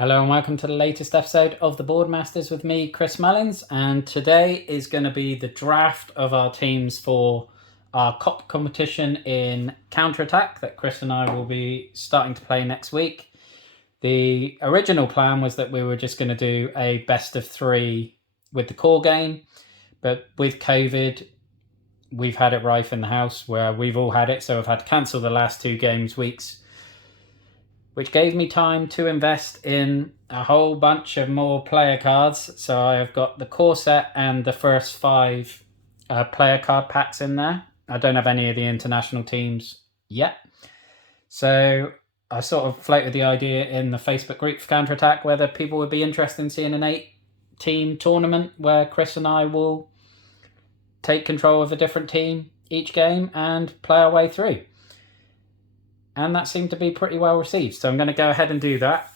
Hello and welcome to the latest episode of the Boardmasters with me, Chris Mullins, and today is going to be the draft of our teams for our COP competition in Counter-Attack that Chris and I will be starting to play next week. The original plan was that we were just going to do a best of three with the core game, but with COVID, we've had it rife in the house where we've all had it, so I've had to cancel the last 2 games weeks, which gave me time to invest in a whole bunch of more player cards. So I've got the core set and the first 5 player card packs in there. I don't have any of the international teams yet. So I sort of floated the idea in the Facebook group for Counter-Attack whether people would be interested in seeing an 8-team tournament where Chris and I will take control of a different team each game and play our way through. And that seemed to be pretty well received. So I'm going to go ahead and do that.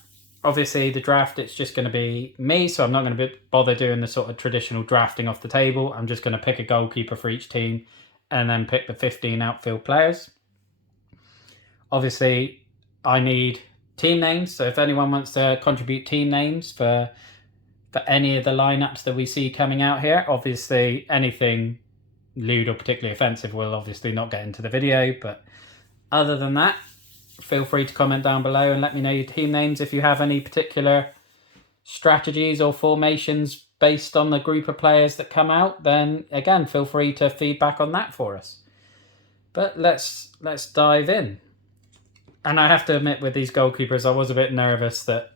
Obviously, the draft, it's just going to be me. So I'm not going to bother doing the sort of traditional drafting off the table. I'm just going to pick a goalkeeper for each team and then pick the 15 outfield players. Obviously, I need team names. So if anyone wants to contribute team names for any of the lineups that we see coming out here, obviously anything lewd or particularly offensive will obviously not get into the video. But other than that, feel free to comment down below and let me know your team names. If you have any particular strategies or formations based on the group of players that come out, then again, feel free to feedback on that for us. But let's dive in. And I have to admit, with these goalkeepers, I was a bit nervous that,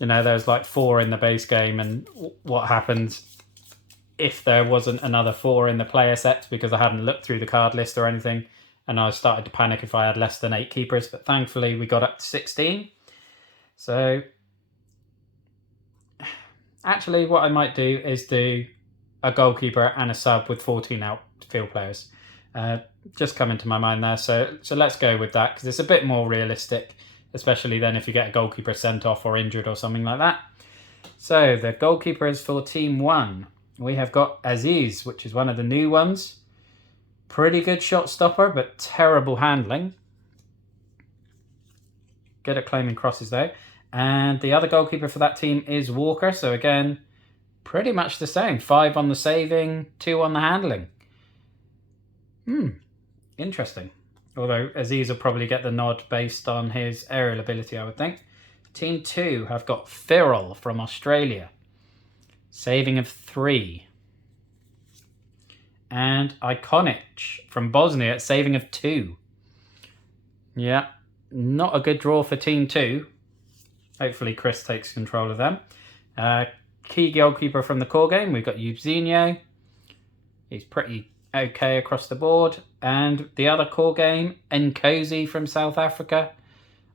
there's like 4 in the base game, and what happens if there wasn't another 4 in the player sets, because I hadn't looked through the card list or anything. And I started to panic if I had less than 8 keepers. But thankfully, we got up to 16. So, actually, what I might do is do a goalkeeper and a sub with 14 outfield players. Just come into my mind there. So let's go with that, because it's a bit more realistic, especially then if you get a goalkeeper sent off or injured or something like that. So, the goalkeepers for Team 1. We have got Aziz, which is one of the new ones. Pretty good shot stopper, but terrible handling. Good at claiming crosses, though. And the other goalkeeper for that team is Walker. So again, pretty much the same. 5 on the saving, 2 on the handling. Interesting. Although Aziz will probably get the nod based on his aerial ability, I would think. Team 2 have got Firil from Australia. Saving of 3. And Iconic from Bosnia at saving of 2. Yeah, not a good draw for Team 2. Hopefully Chris takes control of them. Key goalkeeper from the core game, we've got Eugenio. He's pretty okay across the board. And the other core game, Nkosi from South Africa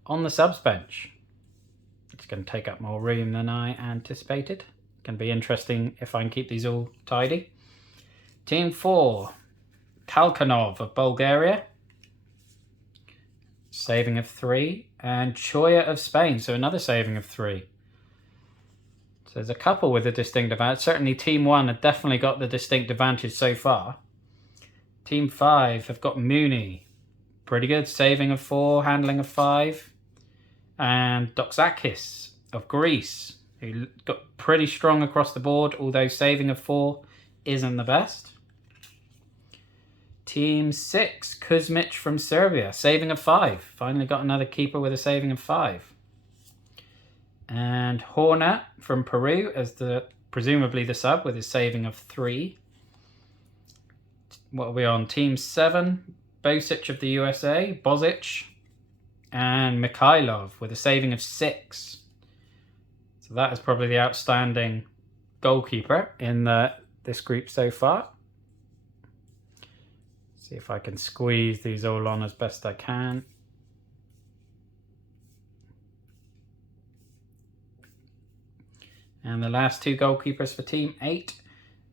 on the subs bench. It's going to take up more room than I anticipated. Going to be interesting if I can keep these all tidy. Team 4, Kalkanov of Bulgaria, saving of 3, and Choya of Spain, so another saving of 3. So there's a couple with a distinct advantage. Certainly Team 1 have definitely got the distinct advantage so far. Team 5 have got Mooney, pretty good, saving of 4, handling of 5, and Doxakis of Greece, who got pretty strong across the board, although saving of 4 isn't the best. Team 6, Kuzmic from Serbia, saving of 5. Finally got another keeper with a saving of 5. And Horner from Peru as presumably the sub with his saving of 3. What are we on? Team 7, Bosic of the USA, Bozic, and Mikhailov with a saving of 6. So that is probably the outstanding goalkeeper in this group so far. See if I can squeeze these all on as best I can. And the last 2 goalkeepers for Team 8.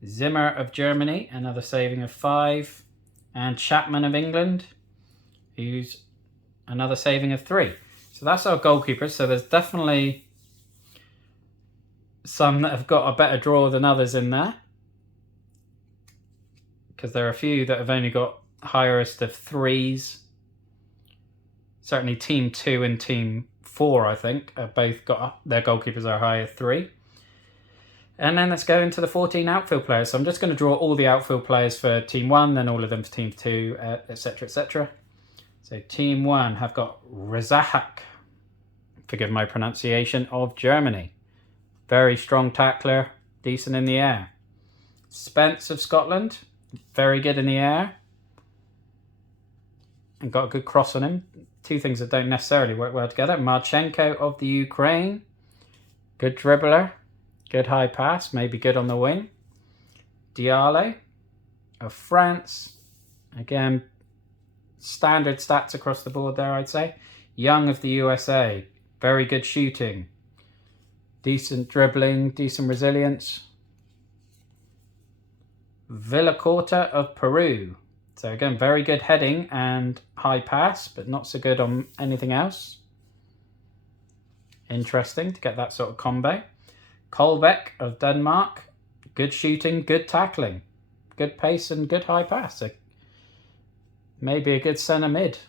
Zimmer of Germany, another saving of 5. And Chapman of England, who's another saving of 3. So that's our goalkeepers. So there's definitely some that have got a better draw than others in there, because there are a few that have only got highest of 3s. Certainly Team 2 and Team 4, I think, have both got their goalkeepers are high of 3. And then let's go into the 14 outfield players. So I'm just going to draw all the outfield players for Team 1, then all of them for Team 2, etc., etc. So Team 1 have got Rezahak, forgive my pronunciation, of Germany. Very strong tackler, decent in the air. Spence of Scotland, very good in the air. And got a good cross on him. Two things that don't necessarily work well together. Marchenko of the Ukraine, good dribbler, good high pass, maybe good on the wing. Diallo of France, again, standard stats across the board there, I'd say. Young of the USA, very good shooting, decent dribbling, decent resilience. Villacorta of Peru. So again, very good heading and high pass, but not so good on anything else. Interesting to get that sort of combo. Kolbeck of Denmark, good shooting, good tackling, good pace and good high pass. So maybe a good centre mid.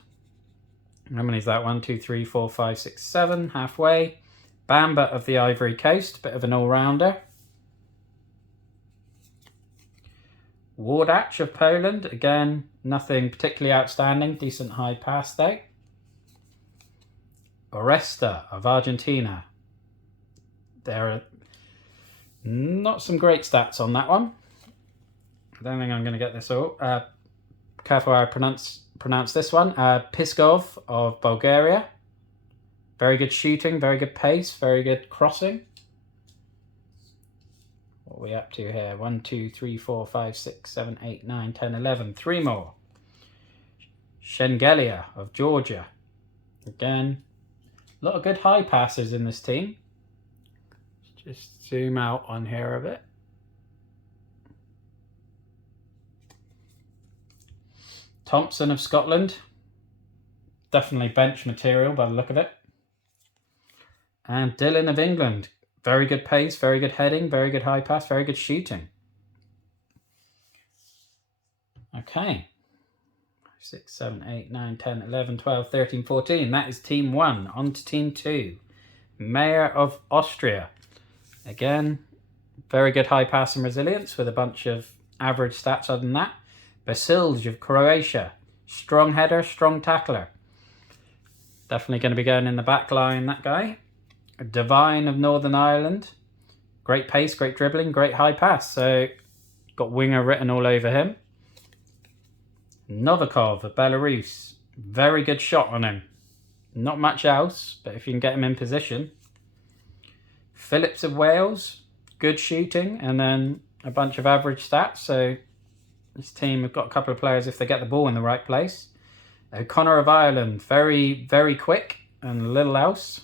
How many is that? 1, 2, 3, 4, 5, 6, 7, halfway. Bamba of the Ivory Coast, bit of an all-rounder. Wardach of Poland, again, nothing particularly outstanding, decent high pass though. Oresta of Argentina. There are not some great stats on that one. I don't think I'm going to get this all. Careful how I pronounce this one. Piskov of Bulgaria. Very good shooting, very good pace, very good crossing. What are we up to here? 1, 2, 3, 4, 5, 6, 7, 8, 9, 10, 11. 3 more. Shengelia of Georgia. Again, a lot of good high passes in this team. Just zoom out on here a bit. Thompson of Scotland. Definitely bench material by the look of it. And Dillon of England. Very good pace, very good heading, very good high pass, very good shooting. Okay. 6, 7, 8, 9, 10, 11, 12, 13, 14. That is Team 1. On to Team 2. Mayer of Austria. Again, very good high pass and resilience with a bunch of average stats other than that. Basilj of Croatia. Strong header, strong tackler. Definitely going to be going in the back line, that guy. Devine of Northern Ireland. Great pace, great dribbling, great high pass. So, got winger written all over him. Novikov of Belarus. Very good shot on him. Not much else, but if you can get him in position. Phillips of Wales. Good shooting, and then a bunch of average stats. So, this team have got a couple of players if they get the ball in the right place. O'Connor of Ireland. Very, very quick and little else.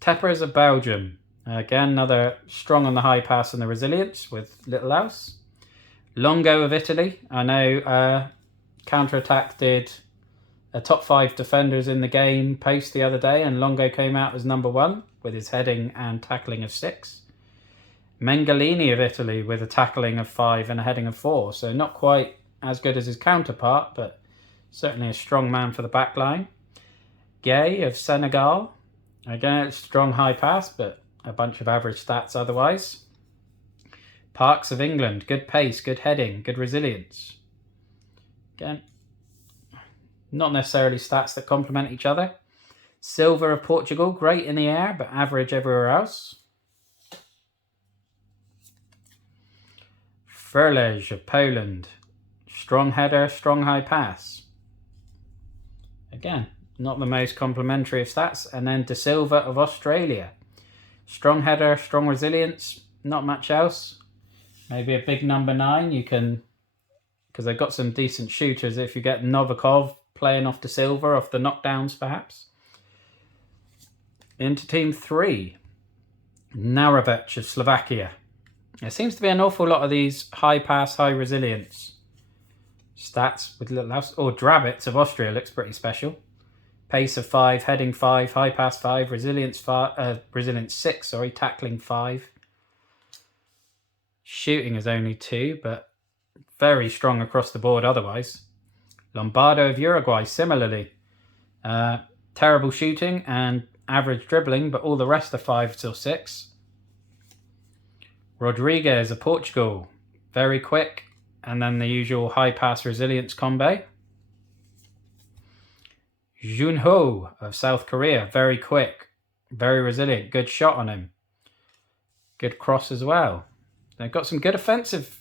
Teppers of Belgium. Again, another strong on the high pass and the resilience with little else. Longo of Italy. I know Counter-Attack did a top 5 defenders in the game post the other day, and Longo came out as number 1 with his heading and tackling of 6. Mengolini of Italy with a tackling of 5 and a heading of 4. So not quite as good as his counterpart, but certainly a strong man for the back line. Gay of Senegal. Again, strong high pass, but a bunch of average stats otherwise. Parks of England. Good pace, good heading, good resilience. Again, not necessarily stats that complement each other. Silva of Portugal. Great in the air, but average everywhere else. Frelej of Poland. Strong header, strong high pass. Again, not the most complimentary of stats. And then De Silva of Australia. Strong header, strong resilience, not much else. Maybe a big number 9. You can, because they've got some decent shooters. If you get Novikov playing off De Silva, off the knockdowns perhaps. Into Team 3. Naravec of Slovakia. There seems to be an awful lot of these high pass, high resilience stats with little else. Or Drabitz of Austria looks pretty special. Pace of 5, heading 5, high pass 5, resilience 6, tackling 5. Shooting is only 2, but very strong across the board otherwise. Lombardo of Uruguay, similarly. terrible shooting and average dribbling, but all the rest are 5s or 6. Rodriguez of Portugal, very quick, and then the usual high pass resilience combo. Junho of South Korea, very quick, very resilient, good shot on him. Good cross as well. They've got some good offensive...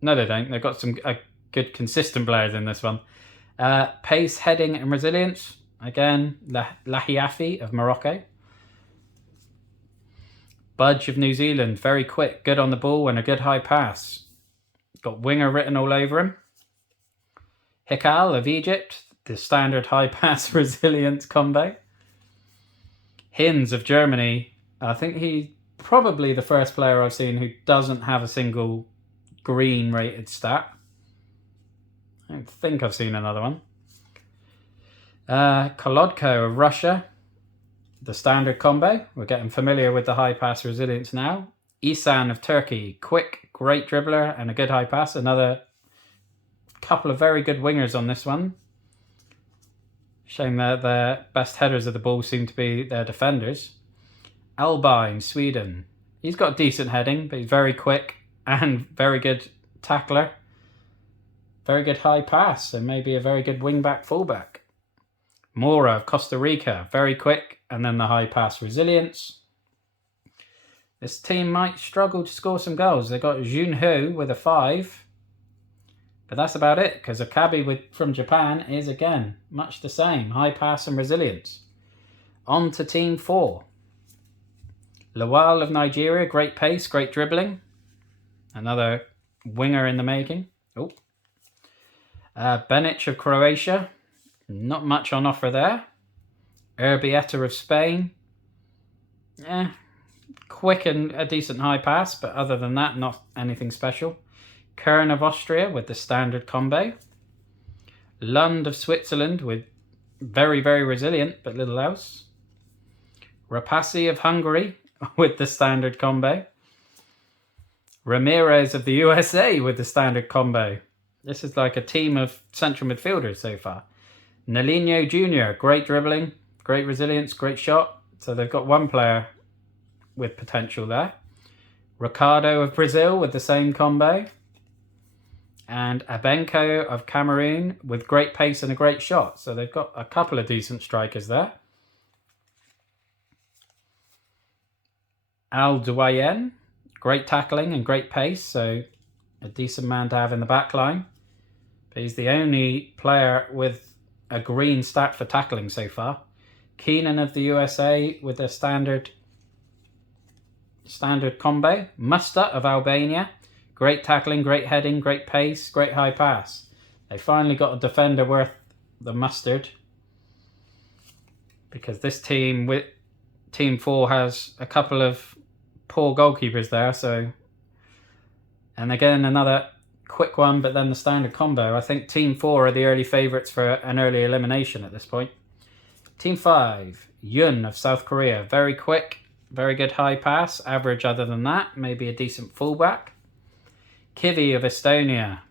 No, they don't. They've got some good consistent players in this one. Pace, heading and resilience. Again, Lahiafi of Morocco. Budge of New Zealand, very quick, good on the ball and a good high pass. Got winger written all over him. Hikal of Egypt, the standard high pass resilience combo. Hins of Germany, I think he's probably the first player I've seen who doesn't have a single green rated stat. I don't think I've seen another one. Kolodko of Russia, the standard combo. We're getting familiar with the high pass resilience now. Isan of Turkey, quick, great dribbler and a good high pass. Another couple of very good wingers on this one. Shame that the best headers of the ball seem to be their defenders. Albine, Sweden. He's got decent heading, but he's very quick and very good tackler. Very good high pass, so maybe a very good wing-back, full-back. Mora of Costa Rica, very quick, and then the high pass resilience. This team might struggle to score some goals. They've got Junho with a 5. But that's about it, because Akabi from Japan is, again, much the same. High pass and resilience. On to Team 4. Lawal of Nigeria, great pace, great dribbling. Another winger in the making. Oh. Benic of Croatia. Not much on offer there. Urbieta of Spain. Quick and a decent high pass, but other than that, not anything special. Kern of Austria with the standard combo. Lund of Switzerland with very, very resilient, but little else. Rapassi of Hungary with the standard combo. Ramirez of the USA with the standard combo. This is like a team of central midfielders so far. Nelinho Jr., great dribbling, great resilience, great shot. So they've got one player with potential there. Ricardo of Brazil with the same combo. And Abenko of Cameroon with great pace and a great shot. So they've got a couple of decent strikers there. Al Duayen, great tackling and great pace. So a decent man to have in the back line. But he's the only player with a green stat for tackling so far. Keenan of the USA with a standard combo. Musta of Albania. Great tackling, great heading, great pace, great high pass. They finally got a defender worth the mustard. Because this team, with Team 4, has a couple of poor goalkeepers there. So, and again, another quick one, but then the standard combo. I think Team 4 are the early favourites for an early elimination at this point. Team 5, Yun of South Korea. Very quick, very good high pass. Average other than that, maybe a decent fullback. Kivi of Estonia,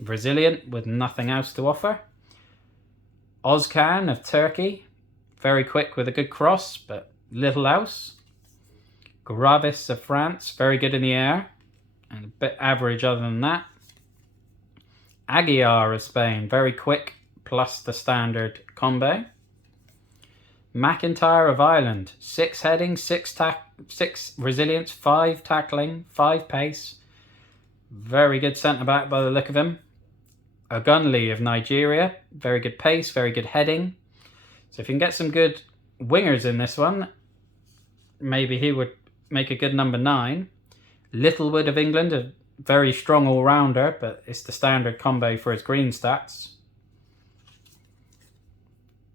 resilient with nothing else to offer. Ozkan of Turkey, very quick with a good cross, but little else. Gravis of France, very good in the air, and a bit average other than that. Aguiar of Spain, very quick, plus the standard combo. McIntyre of Ireland, 6 heading, 6 resilience, 5 tackling, 5 pace. Very good centre-back by the look of him. Ogunle of Nigeria. Very good pace, very good heading. So if you can get some good wingers in this one, maybe he would make a good number 9. Littlewood of England, a very strong all-rounder, but it's the standard combo for his green stats.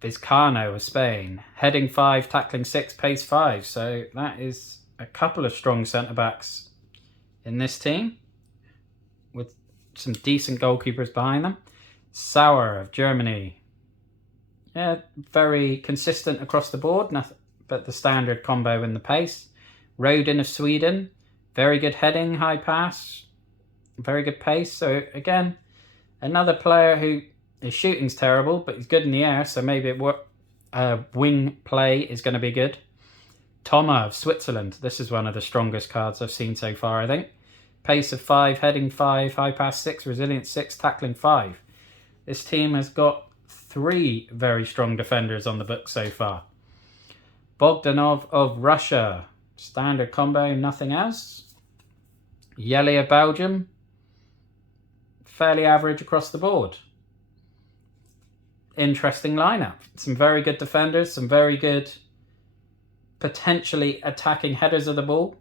Vizcano of Spain. Heading 5, tackling 6, pace 5. So that is a couple of strong centre-backs in this team, with some decent goalkeepers behind them. Sauer of Germany. Yeah, very consistent across the board, nothing but the standard combo in the pace. Rodin of Sweden. Very good heading, high pass. Very good pace. So again, another player who his shooting's terrible, but he's good in the air, so maybe Wing play is going to be good. Toma of Switzerland. This is one of the strongest cards I've seen so far, I think. Pace of 5, heading 5, high pass 6, resilience 6, tackling 5. This team has got 3 very strong defenders on the book so far. Bogdanov of Russia. Standard combo, nothing else. Yeli of Belgium. Fairly average across the board. Interesting lineup. Some very good defenders, some very good potentially attacking headers of the ball.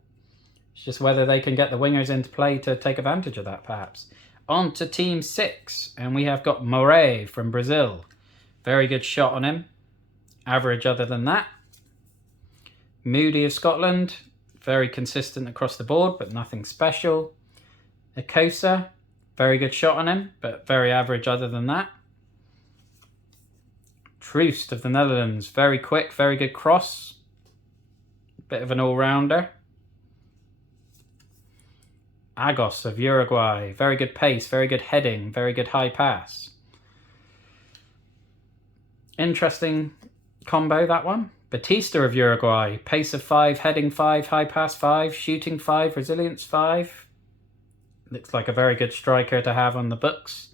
It's just whether they can get the wingers into play to take advantage of that, perhaps. On to team 6, and we have got Moret from Brazil. Very good shot on him. Average other than that. Moody of Scotland. Very consistent across the board, but nothing special. Akosa. Very good shot on him, but very average other than that. Troost of the Netherlands. Very quick, very good cross. Bit of an all-rounder. Agos of Uruguay. Very good pace, very good heading, very good high pass. Interesting combo, that one. Batista of Uruguay. Pace of 5, heading 5, high pass 5, shooting 5, resilience 5. Looks like a very good striker to have on the books.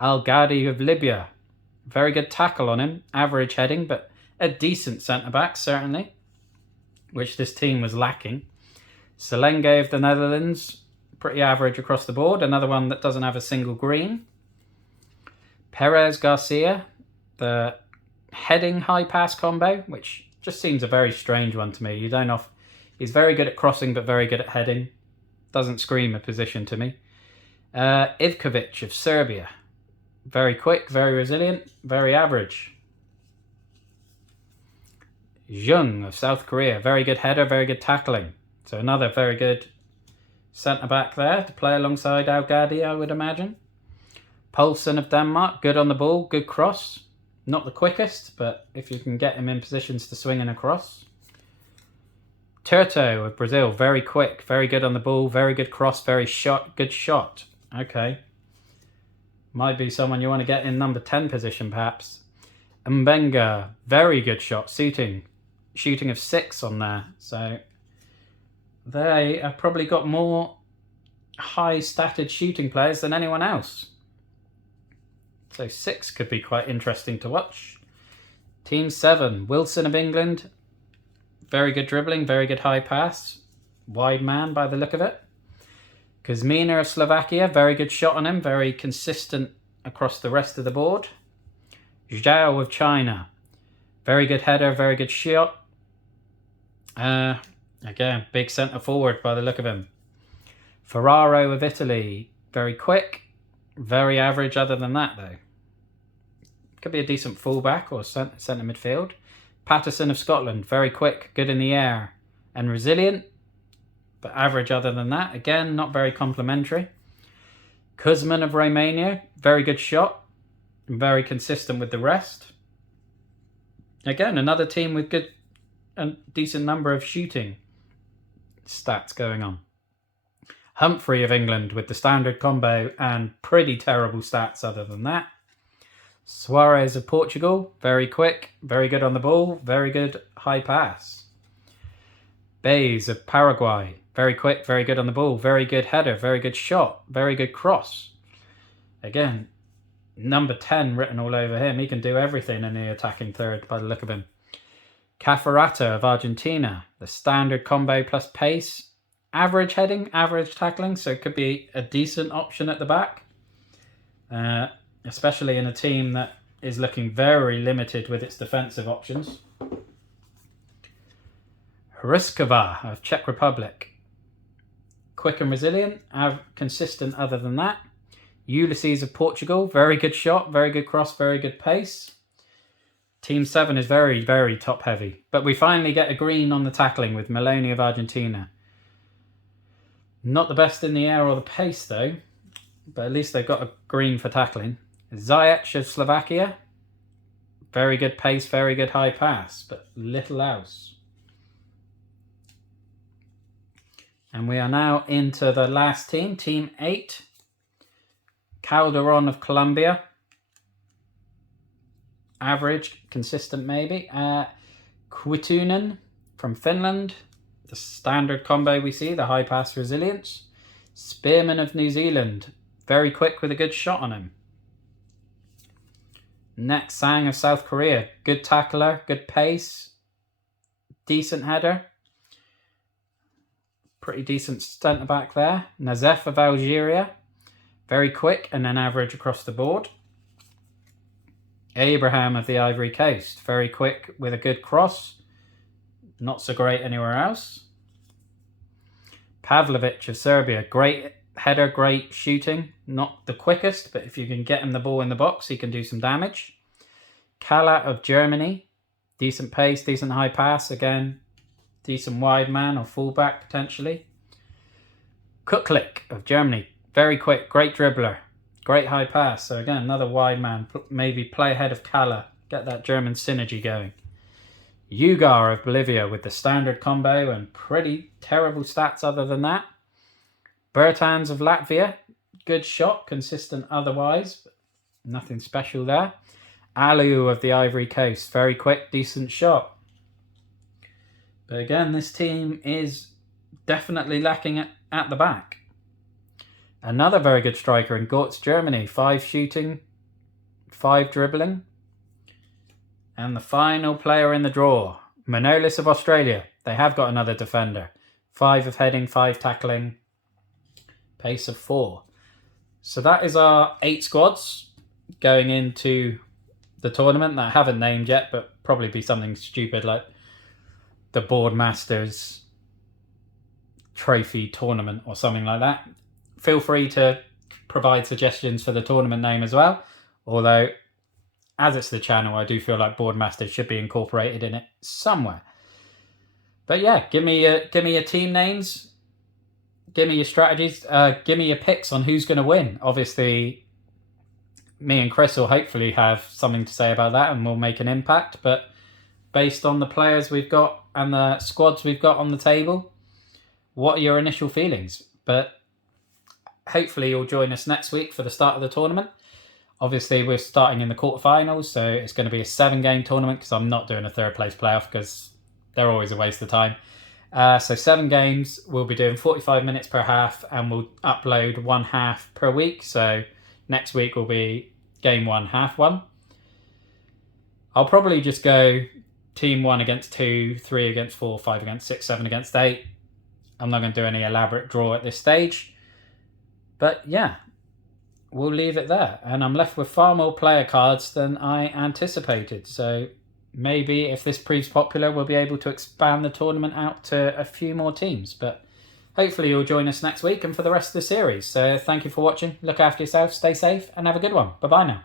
Al Ghadi of Libya. Very good tackle on him. Average heading, but a decent centre-back, certainly, which this team was lacking. Selenge of the Netherlands. Pretty average across the board. Another one that doesn't have a single green. Perez Garcia. The heading high pass combo, which just seems a very strange one to me. You don't off. He's very good at crossing, but very good at heading. Doesn't scream a position to me. Ivkovic of Serbia. Very quick, very resilient, very average. Jung of South Korea. Very good header, very good tackling. So another very good centre-back there to play alongside Al Ghadi, I would imagine. Poulsen of Denmark. Good on the ball, good cross. Not the quickest, but if you can get him in positions to swing and across. Turto of Brazil. Very quick, very good on the ball, very good cross, very good shot. Okay. Might be someone you want to get in number 10 position, perhaps. Mbenga. Very good shot, shooting of 6 on there. So they have probably got more high-statted shooting players than anyone else. So 6 could be quite interesting to watch. Team 7, Wilson of England. Very good dribbling, very good high pass. Wide man by the look of it. Kuzmina of Slovakia. Very good shot on him, very consistent across the rest of the board. Zhao of China. Very good header, very good shot. Again, big centre forward by the look of him. Ferraro of Italy. Very quick. Very average other than that, though. Could be a decent fullback or centre midfield. Patterson of Scotland. Very quick, good in the air and resilient, but average other than that. Again, not very complimentary. Kuzman of Romania. Very good shot. Very consistent with the rest. Again, another team with good and decent number of shooting stats going on. Humphrey of England with the standard combo and pretty terrible stats other than that. Suarez of Portugal. Very quick, very good on the ball, very good high pass. Bays of Paraguay. Very quick, very good on the ball, very good header, very good shot, very good cross. Again, number 10 written all over him. He can do everything in the attacking third by the look of him. Cafarata of Argentina. The standard combo plus pace. Average heading, average tackling, so it could be a decent option at the back. Especially in a team that is looking very limited with its defensive options. Hryskova of Czech Republic. Quick and resilient, consistent other than that. Ulysses of Portugal. Very good shot, very good cross, very good pace. Team 7 is very, very top heavy. But we finally get a green on the tackling with Meloni of Argentina. Not the best in the air or the pace though, but at least they've got a green for tackling. Ziyech of Slovakia. Very good pace, very good high pass, but little else. And we are now into the last team, Team 8. Calderon of Colombia. average, consistent maybe. Kuitunen from Finland. The standard combo we see, the high pass resilience. Spearman of New Zealand. Very quick with a good shot on him. Next, Sang of South Korea. Good tackler, good pace. Decent header. Pretty decent centre back there. Nazef of Algeria. Very quick and then average across the board. Abraham of the Ivory Coast. Very quick with a good cross. Not so great anywhere else. Pavlovic of Serbia. Great header, great shooting. Not the quickest, but if you can get him the ball in the box, he can do some damage. Kala of Germany. Decent pace, decent high pass. Again, decent wide man or fullback potentially. Kuklik of Germany. Very quick, great dribbler. Great high pass. So again, another wide man. Maybe play ahead of Kala. Get that German synergy going. Ugar of Bolivia with the standard combo and pretty terrible stats other than that. Bertans of Latvia. Good shot, consistent otherwise. But nothing special there. Aliu of the Ivory Coast. Very quick, decent shot. But again, this team is definitely lacking at the back. Another very good striker in Gortz, Germany. 5 shooting, 5 dribbling. And the final player in the draw, Manolis of Australia. They have got another defender. 5 of heading, 5 tackling, pace of 4. So that is our 8 squads going into the tournament that I haven't named yet, but probably be something stupid like the Boardmasters Trophy Tournament or something like that. Feel free to provide suggestions for the tournament name as well. Although, as it's the channel, I do feel like Boardmasters should be incorporated in it somewhere. But yeah, give me your team names. Give me your strategies. Give me your picks on who's going to win. Obviously, me and Chris will hopefully have something to say about that and we'll make an impact. But based on the players we've got and the squads we've got on the table, what are your initial feelings? But hopefully you'll join us next week for the start of the tournament. Obviously, we're starting in the quarterfinals, so it's going to be a 7-game tournament because I'm not doing a third place playoff because they're always a waste of time. So 7 games, we'll be doing 45 minutes per half and we'll upload 1 half per week. So next week will be game 1, half 1. I'll probably just go team 1 against 2, 3 against 4, 5 against 6, 7 against 8. I'm not going to do any elaborate draw at this stage. But yeah, we'll leave it there. And I'm left with far more player cards than I anticipated. So maybe if this proves popular, we'll be able to expand the tournament out to a few more teams. But hopefully you'll join us next week and for the rest of the series. So thank you for watching. Look after yourself, stay safe, and have a good one. Bye-bye now.